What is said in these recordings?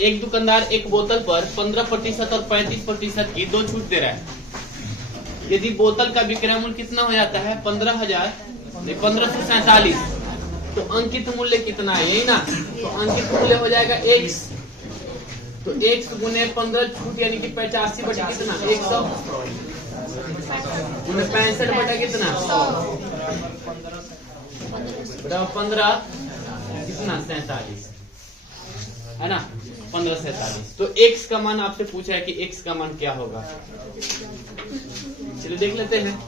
एक दुकानदार एक बोतल पर 15% और 35% की दो छूट दे रहा है। यदि बोतल का विक्रय मूल्य कितना हो जाता है 1547, तो अंकित मूल्य कितना है, यही ना। तो अंकित मूल्य हो जाएगा x, तो x गुने 15 छूट यानी कि 85 बटा कितना 100 गुने 65 बटा कितना 15 कितना 47 है ना, 1547। तो x का मान आपसे पूछा है कि x का मान क्या होगा। चलिए देख लेते हैं।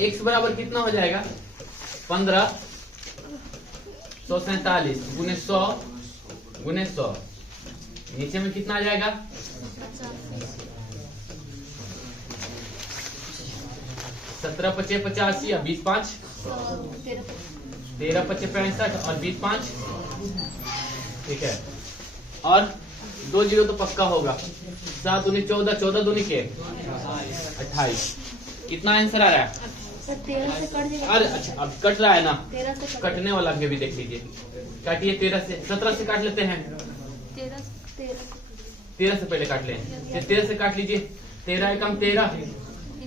x बराबर कितना हो जाएगा 1547 गुने 100 गुने 100, नीचे में कितना आ जाएगा 17 पचे 85 और 20 5 13 पचे 65 और 20 5, ठीक है। और 2 जीरो तो पक्का होगा। 7 दूनी 14, 14 दूनी के 28। कितना आंसर आ रहा है 13 से कट जाएगा। अरे अच्छा अब कट रहा है ना, 13 से कटने वाला भी देख लीजिए। काटिए 13 से 17 से काट लेते हैं। 13 से पहले काट लें, फिर 13 से काट लीजिए। 13 एकम 13,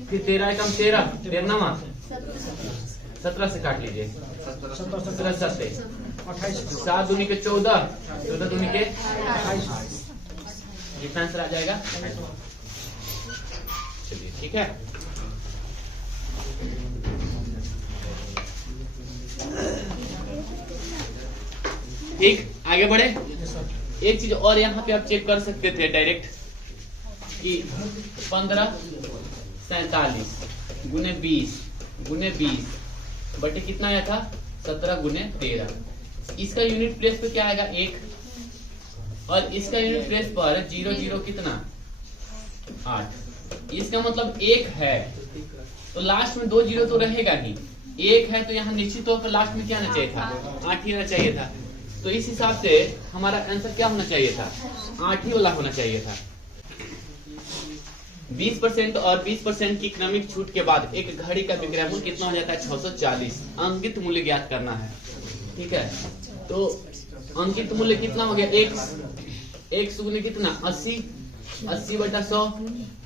फिर 13 एकम 13, 13 17 से काट लीजिए। 17 7 7 दूनी के 14, 14 दूनी के 28। कितना आंसर आ जाएगा। चलिए ठीक है। ठीक, आगे बढ़े। एक चीज और यहाँ पे आप चेक कर सकते थे डायरेक्ट कि 1547 गुने 20 गुने 20 बटे कितना आया था 17 गुने 13। इसका यूनिट प्लेस पे क्या आएगा 1, और इसका यूनिट प्लेस पर 0 0 कितना 8। इसका मतलब 1 है तो लास्ट में 2 जीरो तो रहेगा ही। 1 है तो यहाँ निश्चित तौर पर लास्ट में क्या आना चाहिए था 8 ही आना चाहिए था। तो इस हिसाब से हमारा आंसर क्या होना चाहिए था 8 ही वाला होना चाहिए था। 20% और 20% की क्रमिक छूट के बाद एक घड़ी का विक्रय मूल्य कितना हो जाता है 640। अंकित मूल्य ज्ञात करना है, ठीक है। तो अंकित मूल्य कितना हो गया x गुने कितना 80, 80 बटा 100,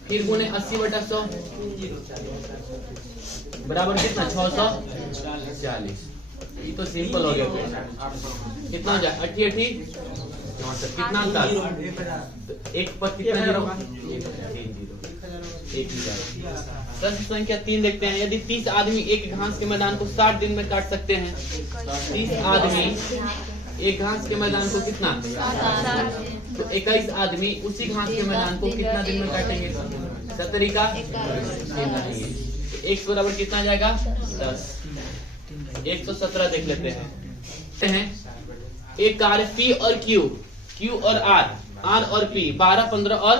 फिर गुने 80 बटा 100 बराबर कितना 640। ये तो सिंपल हो गया। कितना हो जाए 80 80 कितना अंतर, एक पर कितना जीरो 1000। प्रश्न संख्या 3 देखते हैं। यदि 30 आदमी एक घास के मैदान को 60 दिन में काट सकते हैं, 30 आदमी एक घास के मैदान को कितना, तो 21 आदमी उसी घास के मैदान को कितना दिन में काटेंगे 70 का। x बराबर कितना जाएगा 10। 117 देख लेते हैं। एक कार्य P और Q और R और P 12, 15 और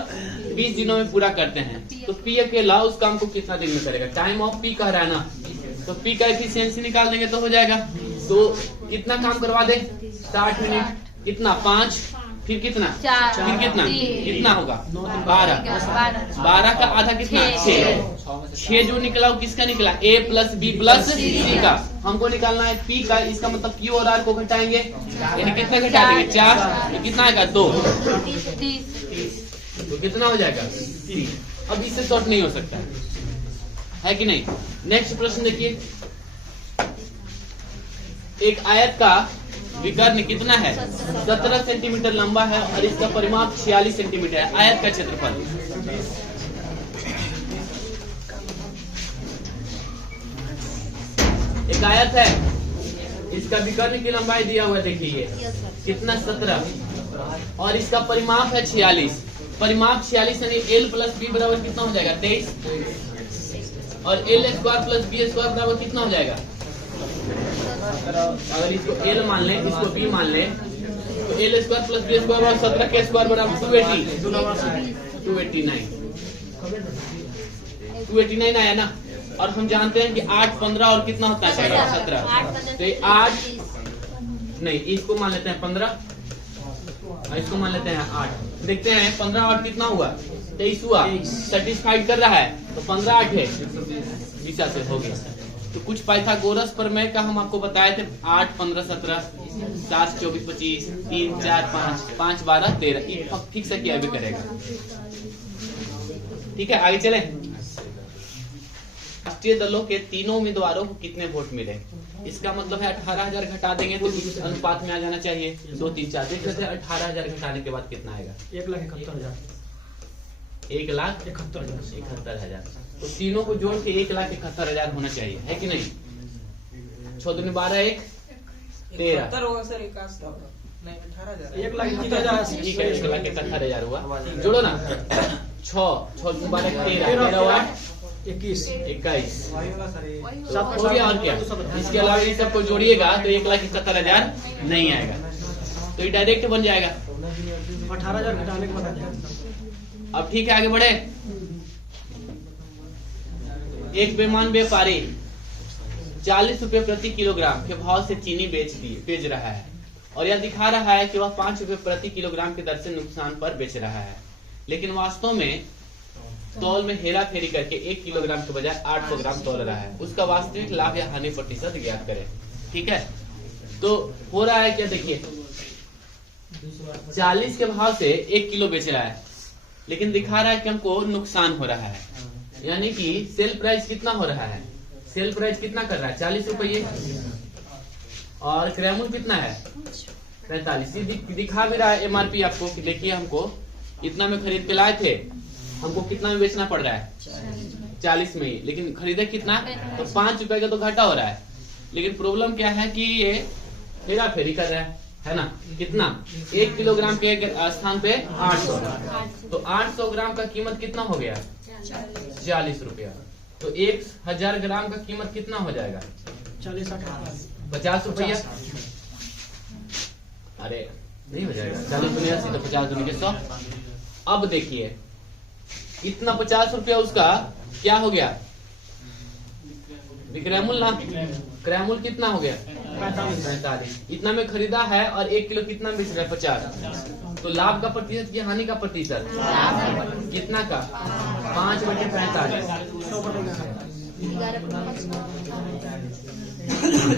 20 दिनों में पूरा करते हैं, तो P अकेला उस काम को कितना दिन में करेगा। टाइम ऑफ P कह रहा है ना, तो P का एफिशिएंसी निकाल देंगे तो हो जाएगा। तो कितना काम करवा दे 60 मिनट, कितना 5, फिर कितना 4, फिर कितना होगा 12 का आधा कितना 6 जो निकला वो किसका निकला A plus B plus C का। हमको निकालना है P का। इसका मतलब Q और R को घटाएंगे, यानी कितना घटा देंगे 4, तो कितना आएगा 2, तो कितना हो जाएगा 30। अब इससे शॉर्ट नहीं हो सकता है कि नहीं। नेक्स्ट प्रश्न देखिए। एक आयत का विकर्ण कितना है 17 सेंटीमीटर लंबा है और इसका परिमाप 46 सेंटीमीटर है। आयत का क्षेत्रफल एक आयत है, इसका विकर्ण की लंबाई दिया हुआ देखिए कितना 17 और इसका परिमाप है 46। परिमाप 46 यानी L प्लस B बराबर कितना हो जाएगा 23 और L square plus B square बराबर कितना हो जाएगा। अगर इसको L मान लें इसको B मान लें तो L square plus B square और 17 के स्क्वायर बराबर 289 आया ना। और हम जानते हैं कि 8 15 और कितना होता है 17, तो ये 8 नहीं इसको मान लेते हैं 15, इसको मान लेते हैं 8। देखते हैं 15 और कितना हुआ 23 हुआ, सेटिस्फाइड कर रहा है तो 15 8 है, इस से हो गया। तो कुछ पाइथागोरस प्रमेय का हम आपको बताए थे 8 15 17 7 24 25, 3 4 5, 5 12 13, ये फिक्स है कि अभी करेगा। ठीक है, आगे चले। राष्ट्रीय दलों के तीनों उम्मीदवारों को कितने वोट मिले? इसका मतलब है 18,000 घटा देंगे तो इस अनुपात में आ जाना चाहिए 2 3 4। देख लेते हैं 18,000 घटाने के बाद कितना आएगा। 1,71,000। 1,71,000। तो तीनों को जोड़ के 1,71,000 होना चाहिए, है कि नहीं? 6 दूनी 12 1 13 होगा सर। 1,71,000। ठीक है, 1,71,000 हुआ। जोड़ो ना, 6 दूनी 12 13 हुआ 21। 21 हो गया। और क्या, इसके अलावा ये सबको जोड़िएगा तो 1,71,000 नहीं आएगा, तो ये डायरेक्ट बन जाएगा। 18,000 घटाने के बाद आ जाएगा। अब ठीक है, आगे बढ़े। एक बेईमान व्यापारी 40 रुपए प्रति किलोग्राम के भाव से चीनी बेच रहा है और यह दिखा रहा है कि वह 5 रुपए प्रति किलोग्राम की दर से नुकसान पर बेच रहा है, लेकिन वास्तव में तौल में हेरा फेरी करके 1 किलोग्राम के बजाय 800 ग्राम तौल रहा है। उसका वास्तविक लाभ या हानि प्रतिशत ज्ञात करें। ठीक है, तो हो रहा है क्या, देखिए 40 के भाव से 1 किलो बेच रहा है, लेकिन दिखा रहा है कि हमको नुकसान हो रहा है, यानी कि सेल प्राइस कितना हो रहा है, सेल प्राइस कितना कर रहा है 40 रुपये, और क्रयमूल्य कितना है 45। दिखा भी रहा है एमआरपी आपको कि देखिए हमको इतना में खरीद के लाए थे, हमको कितना में बेचना पड़ रहा है 40 में ही, लेकिन खरीदे कितना, तो 5 रुपए का तो घाटा हो रहा है। लेकिन प्रॉब्लम क्या है कि ये हेरा फेरी कर रहा है ना, कितना 1 किलोग्राम के स्थान पे 800, तो 800 ग्राम का कीमत कितना हो गया 40 रुपया, तो 1000 ग्राम का कीमत कितना हो जाएगा 50 रुपया। अरे नहीं हो जाएगा, 40 दुनिया 80 तो 50 दुनिया 100। अब देखिए इतना 50 रुपया उसका क्या हो गया विक्रयमूल्य ना, क्रयमूल्य कितना हो गया 45। इतना में खरीदा है और 1 किलो कितना बेच रहा है 50, तो लाभ का प्रतिशत की हानि का प्रतिशत कितना का 5/45,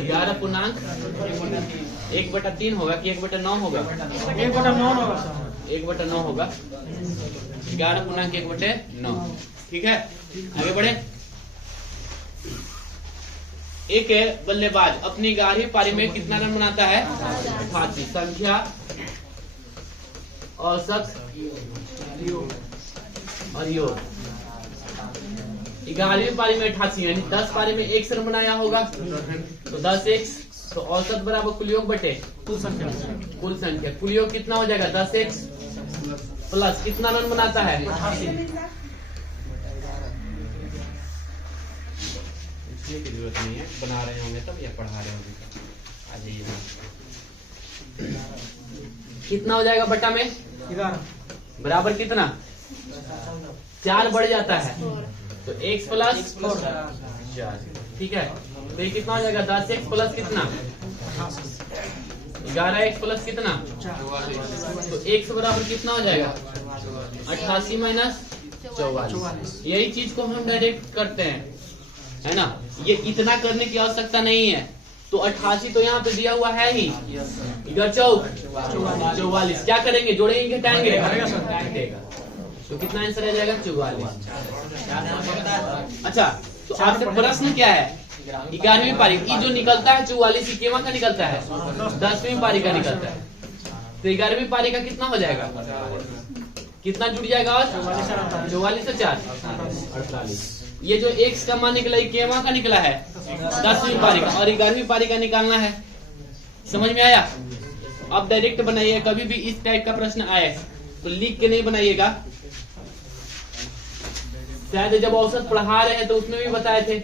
11.1/3 होगा कि 1/9 होगा, 1/9 होगा, 11.1/9। ठीक है, आगे बढ़े। एक बल्लेबाज अपनी 11वीं पारी में कितना रन बनाता है 88। संख्या औसत और योग। 11वीं पारी में 88 यानी 10 पारी में 1 रन बनाया होगा, तो 10x, तो औसत बराबर कुल योग बटे कुल संख्या। कुल योग कितना हो जाएगा 10x प्लस कितना रन बनाता है 88। इसलिए की जरूरत नहीं है, बना रहे होंगे तब या पढ़ा रहे होंगे तब। आ जाइए, कितना हो जाएगा बटा में 11 बराबर कितना 4 बढ़ जाता है, तो x प्लस 4। ठीक है, तो ये कितना हो जाएगा 10x प्लस कितना 11x प्लस कितना, तो x बराबर कितना हो जाएगा 88 माइनस 44। यही चीज को हम डायरेक्ट करते हैं, है ना, ये इतना करने की आवश्यकता नहीं है। तो 88 तो यहाँ पे दिया हुआ है ही, इधर चौक 44, क्या करेंगे जोड़ेंगे घटाएंगे, घटेगा, तो कितना आंसर आ जाएगा 44। अच्छा, तो आपसे प्रश्न क्या है 11वीं पारी की जो निकलता है 44 केवा का निकलता है 10वीं पारी का निकलता है, तो 11वीं पारी का कितना हो जाएगा, कितना जुड़ जाएगा और 44 से 4 48। ये जो x का मान निकला केवा का निकला है 10वीं पारी का, और 11वीं पारी का निकालना है। समझ में आया? अब डायरेक्ट बनाइए, कभी भी इस टाइप का प्रश्न आए तो लिख के नहीं बनाइएगा। शायद जब औसत पढ़ा रहे हैं तो उसमें भी बताए थे।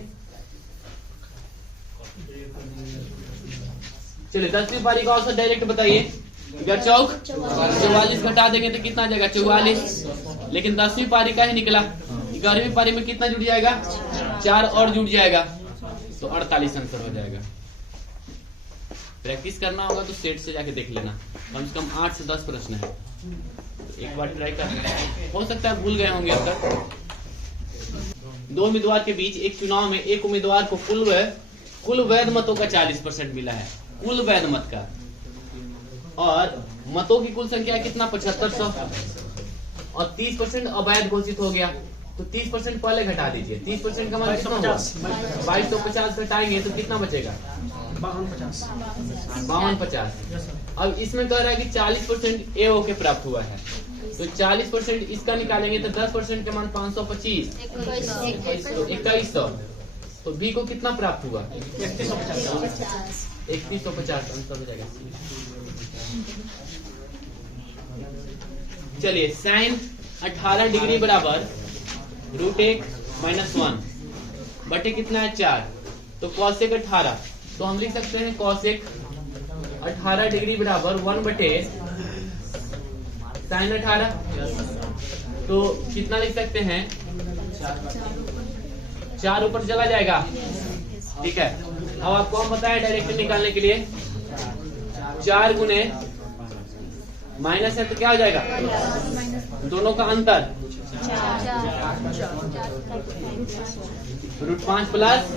चलिए 10वीं पारी का औसत डायरेक्ट बताइए, चौक 44 घटा देंगे तो कितना जाएगा 44, लेकिन 10वीं पारी का ही निकला। 11वीं पारी में कितना जुड़ जाएगा 4 और जुड़ जाएगा, तो 48 आंसर हो जाएगा। प्रैक्टिस करना होगा तो सेट से जाके देख लेना, कम से कम 8 से 10 प्रश्न है, एक बार ट्राई कर, हो सकता है भूल गए होंगे अब तक। दो उम्मीदवार के बीच एक चुनाव में एक उम्मीदवार को कुल वैध मतों का 40% मिला है, कुल वैध मत का। और मतों की कुल संख्या कितना 7500 और 30% अवैध घोषित हो गया, तो 30% पहले घटा दीजिए। 30% का मतलब कितना हुआ? 2250 घटाएंगे तो कितना बचेगा? 5250। अब इसमें कह रहा है कि 40% ए के प्राप्त हुआ है, तो 40% इसका निकालेंगे तो 10% के मान 525 तो 2100, तो बी को कितना प्राप्त हुआ? 3150 आंसर हो जाएगा। चलिए साइन 18 डिग्री बराबर √1 - 1 बटे कितना है 4, तो कॉसेक 18, तो हम लिख सकते हैं कॉसेक 18 डिग्री बराबर 1 बटे साइन 18, तो कितना लिख सकते हैं 4 ऊपर चला जाएगा। ठीक है, अब आपको हम बताया डायरेक्ट निकालने के लिए 4 गुने माइनस है तो क्या हो जाएगा? दोनों का अंतर √5 प्लस